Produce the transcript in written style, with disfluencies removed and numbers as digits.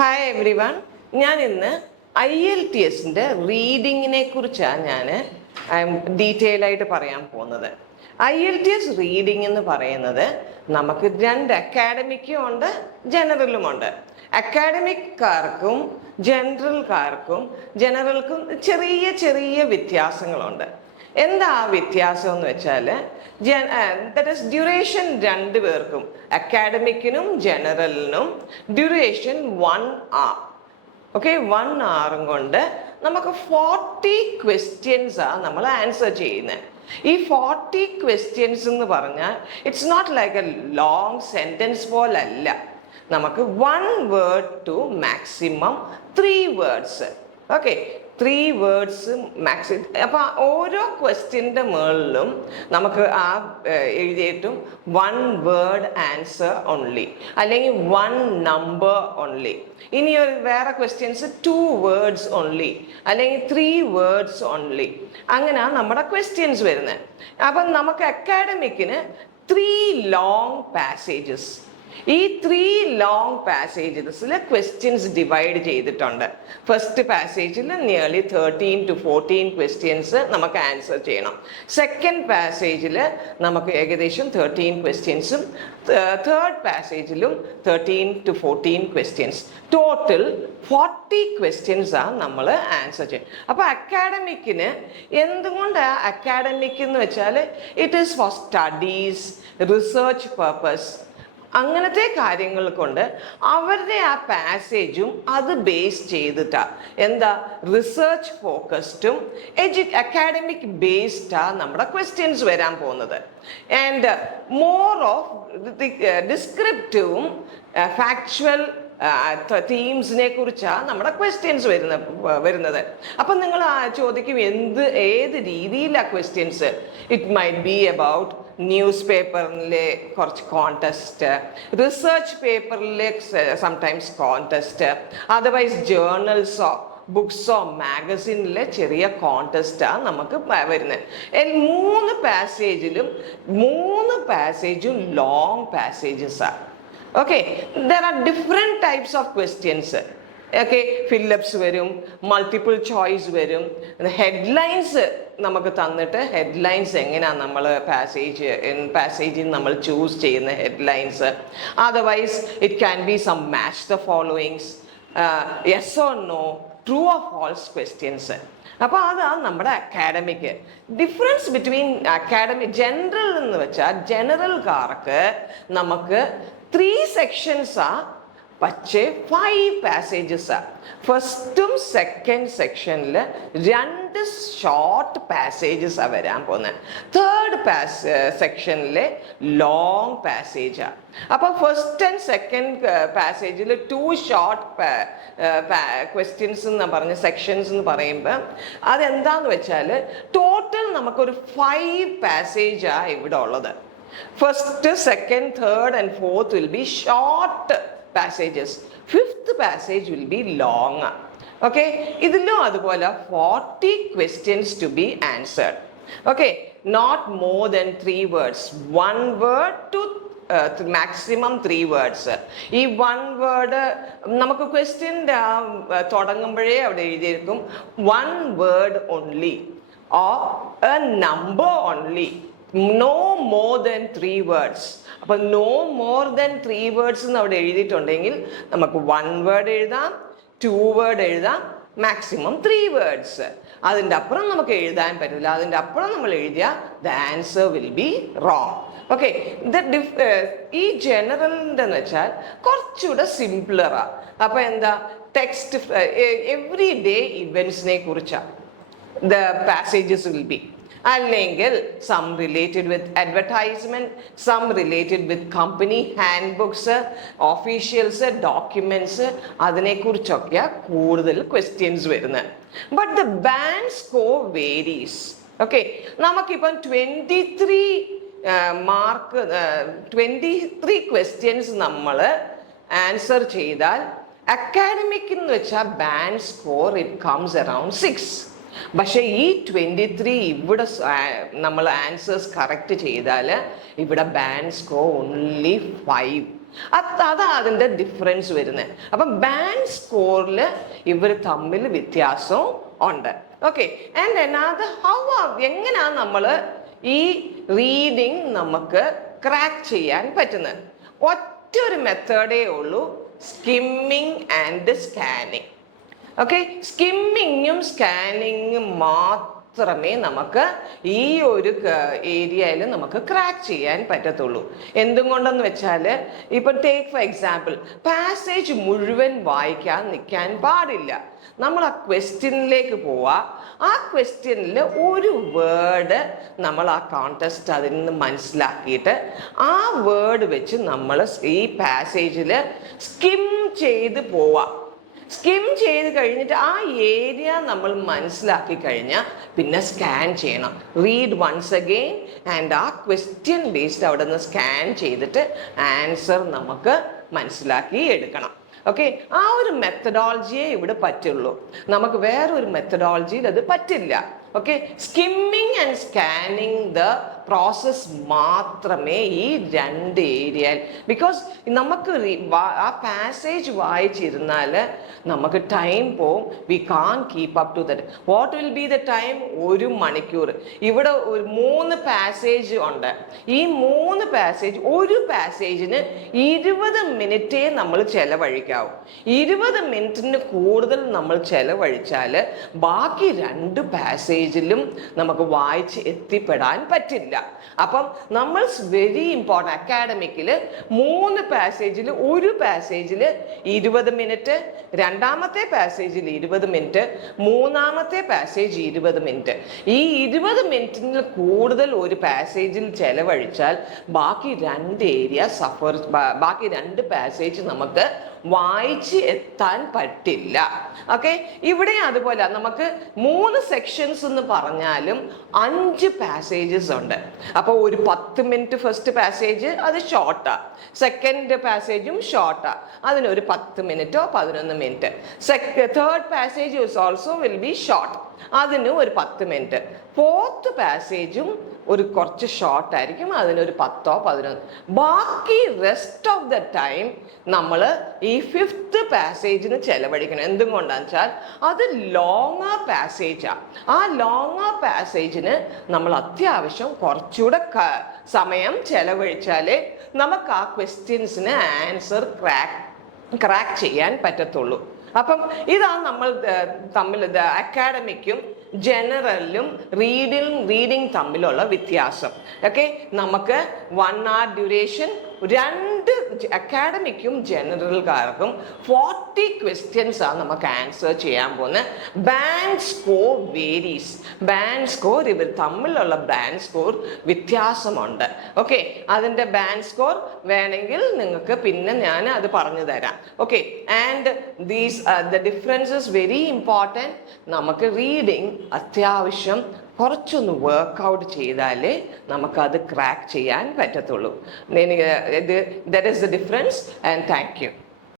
Hi every one. ഞാൻ ഇന്ന് IELTSന്റെ റീഡിങ്ങിനെ കുറിച്ചാണ് ഞാൻ ഡീറ്റെയിൽ ആയിട്ട് പറയാൻ പോകുന്നത്. IELTS റീഡിംഗ് എന്ന് പറയുന്നത് നമുക്ക് രണ്ട് അക്കാഡമിക്കും ഉണ്ട്, ജനറലുമുണ്ട്. അക്കാഡമിക്കാർക്കും ജനറൽക്കും ചെറിയ ചെറിയ വ്യത്യാസങ്ങളുണ്ട്. എന്താ ആ വ്യത്യാസം എന്ന് വെച്ചാൽ ദാറ്റ് ഈസ് ഡ്യൂറേഷൻ രണ്ട് പേർക്കും, അക്കാഡമിക്കിനും ജനറലിനും ഡ്യൂറേഷൻ 1 hour. ഓക്കെ, 1 hour കൊണ്ട് നമുക്ക് 40 ക്വസ്റ്റ്യൻസാ നമ്മൾ ആൻസർ ചെയ്യുന്നത്. ഈ 40 ക്വസ്റ്റ്യൻസ് എന്ന് പറഞ്ഞാൽ it's not like a long sentence പോലല്ല. നമുക്ക് 1 word to maximum 3 words. Okay, 3 words maximum. അപ്പം ഓരോ ക്വസ്റ്റ്യൻ്റെ മുകളിലും നമുക്ക് ആ എഴുതിയിട്ടും 1 word ആൻസർ ഓൺലി, അല്ലെങ്കിൽ 1 number ഓൺലി. ഇനി ഒരു വേറെ ക്വസ്റ്റ്യൻസ് 2 words ഓൺലി, അല്ലെങ്കിൽ 3 words ഓൺലി. അങ്ങനെയാണ് നമ്മുടെ ക്വസ്റ്റ്യൻസ് വരുന്നത്. അപ്പം നമുക്ക് അക്കാഡമിക്കിന് 3 long passages. ഈ 3 long passages ക്വസ്റ്റ്യൻസ് ഡിവൈഡ് ചെയ്തിട്ടുണ്ട്. ഫസ്റ്റ് പാസേജിൽ നിയർലി 13 to 14 ക്വസ്റ്റ്യൻസ് നമുക്ക് ആൻസർ ചെയ്യണം. സെക്കൻഡ് പാസേജിൽ നമുക്ക് ഏകദേശം 13 ക്വസ്റ്റ്യൻസും, തേർഡ് പാസേജിലും 13 to 14 ക്വസ്റ്റ്യൻസ്. ടോട്ടൽ 40 ക്വസ്റ്റ്യൻസാണ് നമ്മൾ ആൻസർ ചെയ്യും. അപ്പോൾ അക്കാഡമിക്കിന് എന്തുകൊണ്ടാണ് അക്കാഡമിക് എന്ന് വെച്ചാൽ it is four studies, research purpose, അങ്ങനത്തെ കാര്യങ്ങൾ കൊണ്ട് അവരുടെ ആ പാസേജും അത് ബേസ് ചെയ്തിട്ടാണ് എന്താ റിസർച്ച് ഫോക്കസ്ഡും അക്കാഡമിക് ബേസ്ഡാണ് നമ്മുടെ ക്വസ്റ്റ്യൻസ് വരാൻ പോകുന്നത്. ആൻഡ് മോർ ഓഫ് ഡിസ്ക്രിപ്റ്റീവും ഫാക്ച്വൽ തീംസിനെ കുറിച്ചാണ് നമ്മുടെ ക്വസ്റ്റ്യൻസ് വരുന്നത്. അപ്പം നിങ്ങൾ ചോദിക്കും ഏത് രീതിയിലാണ് questions. It might be about news പേപ്പറിലെ കുറച്ച് കോൺടെസ്റ്റ്, റിസർച്ച് പേപ്പറിലെ സംടൈംസ് കോൺടെസ്റ്റ്, അതർവൈസ് ജേർണൽസോ ബുക്സോ മാഗസിനിലെ ചെറിയ കോൺടെസ്റ്റാണ് നമുക്ക് വരുന്നത്. 3 പാസേജും ലോങ് പാസേജസാണ്. Okay, there are different types of questions. Okay, fill ups വരും, മൾട്ടിപ്പിൾ ചോയ്സ് വരും, ഹെഡ്ലൈൻസ് നമുക്ക് തന്നിട്ട് ഹെഡ്ലൈൻസ് എങ്ങനെയാണ് നമ്മൾ പാസേജിൽ നമ്മൾ ചൂസ് ചെയ്യുന്ന headlines. Otherwise it can be some match the followings, yes or no, true or false questions. അപ്പോൾ അതാണ് നമ്മുടെ academic. Difference between academic general എന്ന് വെച്ചാൽ ജനറൽക്കാർക്ക് നമുക്ക് 3 സെക്ഷൻസാണ്, പക്ഷേ 5 പാസേജസാണ്. ഫസ്റ്റും സെക്കൻഡ് സെക്ഷനിൽ 2 ഷോർട്ട് പാസേജസാണ് വരാൻ പോകുന്നത്. തേർഡ് സെക്ഷനിൽ ലോങ് പാസേജാണ്. അപ്പോൾ ഫസ്റ്റ് ആൻഡ് സെക്കൻഡ് പാസേജിൽ 2 ഷോർട്ട് ക്വസ്റ്റ്യൻസ് എന്ന് പറഞ്ഞ സെക്ഷൻസ് എന്ന് പറയുമ്പോൾ അതെന്താന്ന് വെച്ചാൽ ടോട്ടൽ നമുക്കൊരു 5 പാസേജാണ് ഇവിടെ ഉള്ളത്. First, second, third and fourth will be short passages. 5th passage will be long. Okay, ഇതിലും അതുപോലെ 40 questions to be answered. Okay, not more than 3 words. 1 word to maximum 3 words. ഈ 1 word നമുക്ക് ക്വസ്റ്റ്യൻ്റെ തുടങ്ങുമ്പോഴേ അവിടെ എഴുതിയിരിക്കും 1 word only or a number only. No more than 3 words. അപ്പോൾ no more than 3 words എന്ന് അവിടെ എഴുതിയിട്ടുണ്ടെങ്കിൽ നമുക്ക് 1 word എഴുതാം, 2 word എഴുതാം, മാക്സിമം 3 words. അതിൻ്റെ അപ്പുറം നമുക്ക് എഴുതാൻ പറ്റില്ല. അതിൻ്റെ അപ്പുറം നമ്മൾ എഴുതിയാൽ the answer will be wrong. Okay, ഈ ജനറലിൻ്റെ എന്ന് വെച്ചാൽ കുറച്ചുകൂടെ സിംപ്ലറാണ്. അപ്പോൾ എന്താ, ടെക്സ്റ്റ് എവറി ഡേ ഇവൻറ്റ്സിനെ കുറിച്ചാണ് ദ പാസേജസ് വിൽ ബി. അല്ലെങ്കിൽ some related with advertisement, some related with company handbooks, officials, documents, അതിനെക്കുറിച്ചൊക്കെയാണ് കൂടുതൽ ക്വസ്റ്റ്യൻസ് വരുന്നത്. But the band score varies. Okay, നമുക്കിപ്പം 23 ക്വസ്റ്റ്യൻസ് നമ്മൾ ആൻസർ ചെയ്താൽ അക്കാഡമിക് എന്ന് വെച്ചാൽ band score it comes around 6. പക്ഷേ ഈ 23 ഇവിടെ നമ്മൾ ആൻസേഴ്സ് കറക്റ്റ് ചെയ്താൽ ഇവിടെ ബാൻഡ് സ്കോർ ഓൺലി 5. അതാ അതിൻ്റെ ഡിഫറൻസ് വരുന്നത്. അപ്പം ബാൻഡ് സ്കോറിൽ ഇവർ തമ്മിൽ വ്യത്യാസവും ഉണ്ട്. ഓക്കെ, ആൻഡ് അനാദർ എങ്ങനെയാണ് നമ്മൾ ഈ റീഡിങ് നമുക്ക് ക്രാക്ക് ചെയ്യാൻ പറ്റുന്നത്? ഒറ്റ ഒരു മെത്തേഡേ ഉള്ളൂ, സ്കിമ്മിങ് ആൻഡ് സ്കാനിങ്. ഓക്കെ, സ്കിമ്മിങ്ങും സ്കാനിങ്ങും മാത്രമേ നമുക്ക് ഈ ഒരു ഏരിയയിൽ നമുക്ക് ക്രാക്ക് ചെയ്യാൻ പറ്റത്തുള്ളൂ. എന്തുകൊണ്ടെന്ന് വെച്ചാൽ, ഇപ്പം ടേക്ക് ഫോർ എക്സാമ്പിൾ, പാസേജ് മുഴുവൻ വായിക്കാൻ നിൽക്കാൻ പാടില്ല. നമ്മൾ ആ ക്വസ്റ്റ്യനിലേക്ക് പോവുക, ആ ക്വസ്റ്റ്യനിൽ ഒരു വേർഡ് നമ്മൾ ആ കോൺടെസ്റ്റ് അതിൽ നിന്ന് മനസ്സിലാക്കിയിട്ട് ആ വേർഡ് വെച്ച് നമ്മൾ ഈ പാസേജിൽ സ്കിം ചെയ്ത് പോവുക. സ്കിം ചെയ്ത് കഴിഞ്ഞിട്ട് ആ ഏരിയ നമ്മൾ മനസ്സിലാക്കി കഴിഞ്ഞാൽ പിന്നെ സ്കാൻ ചെയ്യണം. റീഡ് വൺസ് അഗെയിൻ ആൻഡ് ആ ക്വസ്റ്റ്യൻ ബേസ്ഡ് അവിടെ നിന്ന് സ്കാൻ ചെയ്തിട്ട് ആൻസർ നമുക്ക് മനസ്സിലാക്കി എടുക്കണം. ഓക്കെ, ആ ഒരു മെത്തഡോളജിയെ ഇവിടെ പറ്റുള്ളൂ. നമുക്ക് വേറൊരു മെത്തഡോളജിയിൽ അത് പറ്റില്ല. Okay, skimming and scanning the process മാത്രമേ ഈ രണ്ട് ഏരിയയിൽ, ബിക്കോസ് നമുക്ക് ആ പാസേജ് വായിച്ചിരുന്നാൽ നമുക്ക് ടൈം പോവും. We can keep up to that. What will be the time? 1 മണിക്കൂർ. ഇവിടെ ഒരു 3 പാസേജ് ഉണ്ട്. ഈ 3 പാസേജ്, ഒരു പാസേജിന് 20 മിനിറ്റേ നമ്മൾ ചെലവഴിക്കാവൂ. 20 മിനിറ്റിന് കൂടുതൽ നമ്മൾ ചെലവഴിച്ചാൽ ബാക്കി 2 പാസേജിലും നമുക്ക് വായിച്ച് എത്തിപ്പെടാൻ പറ്റില്ല. അപ്പം നമ്മൾ വെരി ഇമ്പോർട്ടൻ്റ്, അക്കാഡമിക്കിൽ 3 പാസേജിൽ, ഒരു പാസേജിൽ 20 മിനിറ്റ്, രണ്ടാമത്തെ പാസേജിൽ 20 മിനിറ്റ്, മൂന്നാമത്തെ പാസേജ് 20 മിനിറ്റ്. ഈ 20 മിനിറ്റിന് കൂടുതൽ ഒരു പാസേജിൽ ചെലവഴിച്ചാൽ ബാക്കി 2 ഏരിയ സഫർ, ബാക്കി 2 പാസേജ് നമുക്ക് വായിച്ച് എത്താൻ പറ്റില്ല. ഓക്കെ, ഇവിടെ അതുപോലെ നമുക്ക് 3 സെക്ഷൻസ് എന്ന് പറഞ്ഞാലും 5 പാസേജസ് ഉണ്ട്. അപ്പോൾ ഒരു 10 മിനിറ്റ് ഫസ്റ്റ് പാസേജ്, അത് ഷോർട്ടാ. സെക്കൻഡ് പാസേജും ഷോർട്ടാ, അതിനൊരു 10 മിനിറ്റോ 11 minute. Third passage also will be short, അതിന് ഒരു 10 മിനിറ്റ്. ഫോർത്ത് പാസേജും ഒരു കുറച്ച് ഷോർട്ട് ആയിരിക്കും, അതിനൊരു 10ഓ 11. ബാക്കി റെസ്റ്റ് ഓഫ് ദ ടൈം നമ്മൾ ഈ 5th പാസേജിന് ചെലവഴിക്കണം. എന്തുകൊണ്ടാന്ന് വെച്ചാൽ അത് ലോങ്ങർ പാസേജാണ്. ആ ലോങ്ങർ പാസേജിന് നമ്മൾ അത്യാവശ്യം കുറച്ചുകൂടെ സമയം ചെലവഴിച്ചാലേ നമുക്ക് ആ ക്വസ്റ്റ്യൻസിന് ആൻസർ ക്രാക്ക് ചെയ്യാൻ പറ്റത്തുള്ളൂ. അപ്പം ഇതാണ് നമ്മൾ തമ്മിൽ അക്കാഡമിക്കും ജനറലും റീഡിങ് തമ്മിലുള്ള വ്യത്യാസം. ഓക്കെ, നമുക്ക് 1 hour ഡ്യൂറേഷൻ, 2 അക്കാഡമിക്കും ജനറൽക്കാർക്കും 40 ക്വസ്റ്റ്യൻസ് ആണ് നമുക്ക് ആൻസർ ചെയ്യാൻ പോകുന്നത്. Band score varies. Band score ഇവർ തമ്മിലുള്ള ബാൻഡ് സ്കോർ വ്യത്യാസമുണ്ട്. ഓക്കെ, അതിൻ്റെ ബാൻഡ് സ്കോർ വേണമെങ്കിൽ നിങ്ങൾക്ക് പിന്നെ ഞാൻ അത് പറഞ്ഞു തരാം. Okay, and the differences very important. നമുക്ക് റീഡിങ് അത്യാവശ്യം കുറച്ചൊന്ന് വർക്കൗട്ട് ചെയ്താലേ നമുക്കത് ക്രാക്ക് ചെയ്യാൻ പറ്റത്തുള്ളൂ. That is the difference. And thank you.